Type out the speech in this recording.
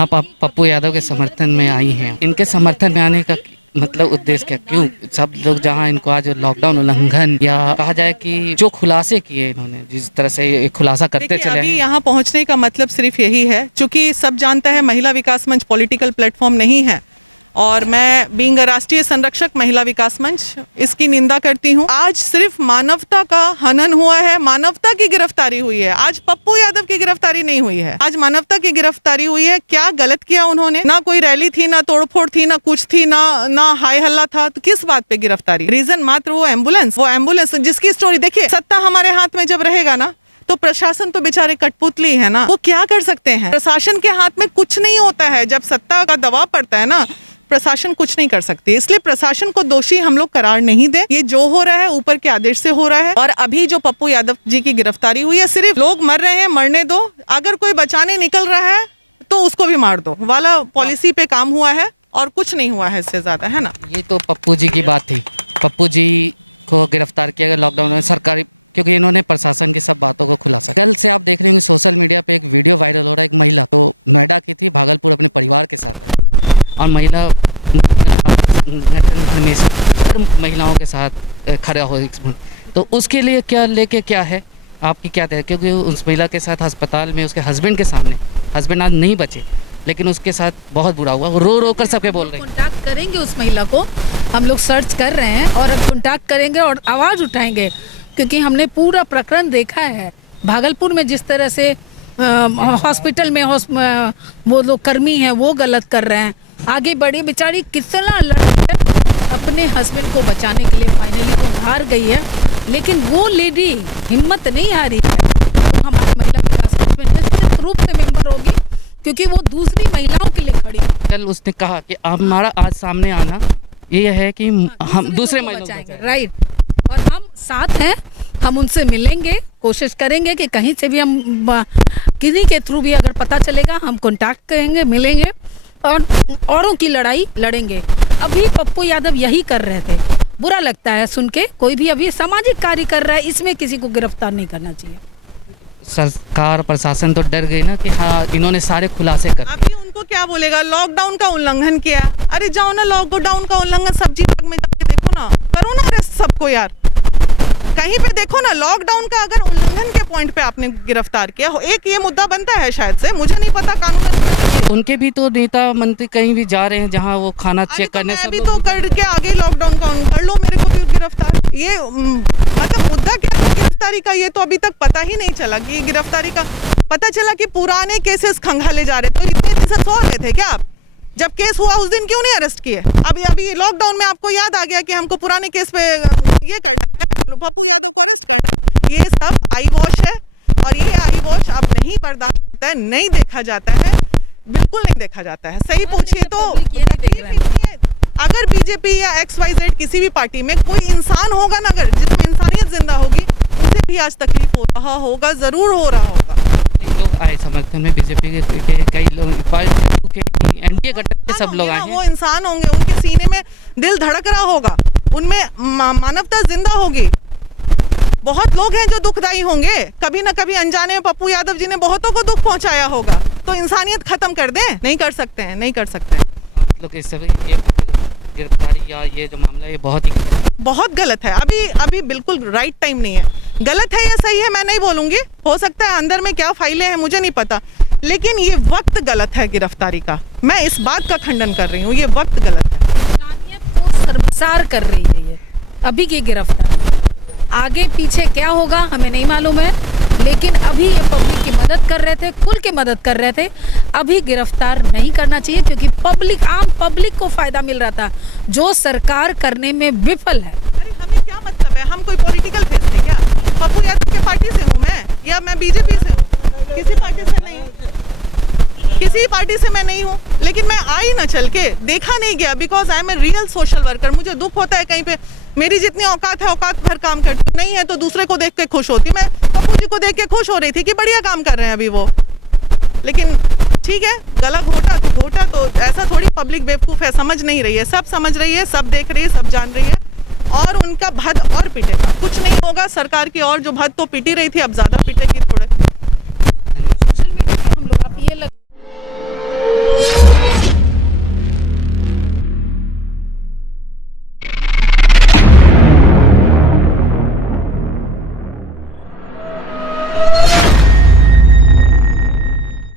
आप पप्पू यादव के समर्थन में आई हैं, इनके समर्थन में आने का मतलब उद्देश्य क्या? क्यों सब लोग जहां इनको आज लॉकडाउन उल्लंघन या कहा जाए कि जो खुलासे किए इन्होंने, जिस तरह से ये खुलासा करते चले अभी हैं। यहाँ पहुँचने का मतलब सिर्फ यही है, चूंकि सब जानता है महिला विकास मंच पॉलिटिकल प्लेटफॉर्म नहीं है और मैं बीइंग राष्ट्रीय संरक्षक महिला विकास मंच इसकी निंदा करती हूँ। आज सिर्फ मानवता का हनन हुआ है, मानवता की गिरफ्तारी हुई है। आज पप्पू यादव की गिरफ्तारी नहीं हुई है, आज मानवता की गिरफ्तारी हुई है। क्या गलत किया उन्होंने? ना कोई रैली थी, ना तोड़फोड़ थी, ना कुछ थी, ना हाय हल्ला था, तो किस बात पे गिरफ्तारी? रीजन मात्र वो एम्बुलेंस जिसकी स्टोरी देखिए, सत्ता हमारे हाथ में जब रहेगा ना तो प्रशासन तो बेचारे कठपुतली है ना, वो क्या कर सकते हैं? प्रशासन के हाथ में कुछ नहीं होता है। जब सत्ता का दबाव पड़ता है ना, प्रशासन कुछ नहीं कर सकती। इसलिए प्रशासन को दोषी हम लोग करार नहीं दे। ये जो हो रहा है ऊपर के आदेश से हो रहा है। और अभी जो पप्पू यादव जी की गिरफ्तारी हुई है, सिर्फ लोग मर रहे हैं, मरने दो, अगर कोई बचाने निकल रहा है तो उसको भी मार दो वाला पॉलिसी पे काम हुआ है और कुछ नहीं हुआ है इससे ज्यादा, है ना। ये तो पप्पू जी की बात थी, पप्पू जी को गिरफ्तार किया गया लॉकडाउन में सरकारी, क्योंकि इन्होंने प्रशासन की सब बातों को खुलासा। कल से आप देख रहे होंगे सोशल मीडिया पे एक वीडियो वायरल हो रहा है, एक महिला तो नोएडा की थी, भागलपुर अपने परिवार के साथ आई और महिला संगठन हमेशा हर महिलाओं के साथ खड़ा हो, तो उसके लिए क्या लेके क्या है आपकी क्या तय? क्योंकि उस महिला के साथ अस्पताल में उसके हस्बैंड के सामने, हस्बैंड आज नहीं बचे, लेकिन उसके साथ बहुत बुरा हुआ, रो रो कर सबके बोल रहे हैं। कॉन्टैक्ट करेंगे उस महिला को, हम लोग सर्च कर रहे हैं और कॉन्टैक्ट करेंगे और आवाज़ उठाएंगे, क्योंकि हमने पूरा प्रकरण देखा है। भागलपुर में जिस तरह से हॉस्पिटल में वो लोग कर्मी हैं वो गलत कर रहे हैं, आगे बढ़ी, बेचारी कितना लड़ी है अपने हस्बैंड को बचाने के लिए, फाइनली वो हार गई है, लेकिन वो लेडी हिम्मत नहीं हारी है। तो हमारे महिला विकास मंच में निश्चित रूप से मेंबर होगी, क्योंकि वो दूसरी महिलाओं के लिए खड़ी है। कल उसने कहा कि हमारा आज सामने आना ये है कि हम दूसरे महिलाओं को बचाएंगे, राइट, और हम साथ हैं, हम उनसे मिलेंगे, कोशिश करेंगे कि कहीं से भी हम किसी के थ्रू भी अगर पता चलेगा हम कांटेक्ट करेंगे, मिलेंगे और औरों की लड़ाई लड़ेंगे। अभी पप्पू यादव यही कर रहे थे, बुरा लगता है सुन के। कोई भी अभी सामाजिक कार्य कर रहा है, इसमें किसी को गिरफ्तार नहीं करना चाहिए। सरकार प्रशासन तो डर गई ना कि हाँ इन्होंने सारे खुलासे कर। अभी उनको क्या बोलेगा? लॉकडाउन का उल्लंघन किया, अरे जाओ ना लॉकडाउन का उल्लंघन सब्जी बाग में जाके देखो ना, करो ना अरेस्ट सबको यार, कहीं पे देखो ना। लॉकडाउन का अगर उल्लंघन के पॉइंट पे आपने गिरफ्तार किया हो, एक ये मुद्दा बनता है शायद से, मुझे नहीं पता कानूनन क्या। उनके भी तो नेता मंत्री कहीं भी जा रहे हैं जहां वो खाना चेक करने सब भी तो करके आगे लॉकडाउन का कर लो, मेरे को भी गिरफ्तार। ये मतलब मुद्दा क्या था गिरफ्तारी का, ये तो अभी तक पता ही नहीं चला कि गिरफ्तारी का। पता चला कि पुराने केसेस खंगाले जा रहे, तो इतने दिन से सो रहे थे क्या आप? जब केस हुआ उस दिन क्यों नहीं अरेस्ट किए? अभी लॉकडाउन में आपको याद आ गया कि हमको पुराने केस पे ये करना है, पप्पू यादव को अरेस्ट करना। ये सब आई वॉश है और ये आई वॉश अब नहीं बर्दाश्त होता है, नहीं देखा जाता है, बिल्कुल नहीं देखा जाता है। सही पूछिए तो अगर बीजेपी या XYZ किसी भी पार्टी में कोई इंसान होगा ना, अगर जिसमें इंसानियत जिंदा होगी, उसे भी आज तकलीफ हो रहा होगा, जरूर हो रहा होगा। कई लोग आए समर्थन में बीजेपी के, कई लोग एनडीए गठबंधन के सब लोग आए हैं। वो इंसान होंगे, उनके सीने में दिल धड़क रहा होगा, उनमें मानवता जिंदा होगी। बहुत लोग हैं जो दुखदाई होंगे, कभी ना कभी अनजाने में पप्पू यादव जी ने बहुतों को दुख पहुंचाया होगा, तो इंसानियत खत्म कर दें? नहीं कर सकते हैं, नहीं कर सकते हैं। आप लोग इस ये गिरफ्तारी या ये जो मामला है ये बहुत गलत है। अभी बिल्कुल राइट टाइम नहीं है। गलत है या सही है मैं नहीं बोलूंगी, हो सकता है अंदर में क्या फाइलें हैं मुझे नहीं पता, लेकिन ये वक्त गलत है गिरफ्तारी का। मैं इस बात का खंडन कर रही हूँ, ये वक्त गलत है। इंसानियत को शर्मसार कर रही है ये अभी की गिरफ्तारी। आगे पीछे क्या होगा हमें नहीं मालूम है, लेकिन अभी ये पब्लिक की मदद कर रहे थे, खुल के मदद कर रहे थे। अभी गिरफ्तार नहीं करना चाहिए, क्योंकि आम पब्लिक को फायदा मिल रहा था, जो सरकार करने में विफल है। अरे हमें क्या मतलब है? हम कोई पॉलिटिकल फेस थे क्या? पप्पू यादव के पार्टी से हूँ मैं, या मैं बीजेपी से हूँ? किसी पार्टी से नहीं, किसी पार्टी से मैं नहीं हूँ, लेकिन मैं आई ना चल के, देखा नहीं गया, because I am a real social worker. मुझे दुख होता है कहीं पे मेरी जितनी औकात है औकात भर काम करती नहीं है, तो दूसरे को देख के खुश होती। मैं पप्पू जी को देख के खुश हो रही थी कि बढ़िया काम कर रहे हैं अभी वो, लेकिन ठीक है, गला घोटा तो ऐसा थोड़ी पब्लिक बेवकूफ़ है, समझ नहीं रही है। सब समझ रही है, सब देख रही है, सब जान रही है, और उनका भद और पिटेगा, कुछ नहीं होगा। सरकार की और जो भद तो पिटी रही थी, अब ज़्यादा पिटेगी थोड़े। सोशल मीडिया पे हम लोग आप ये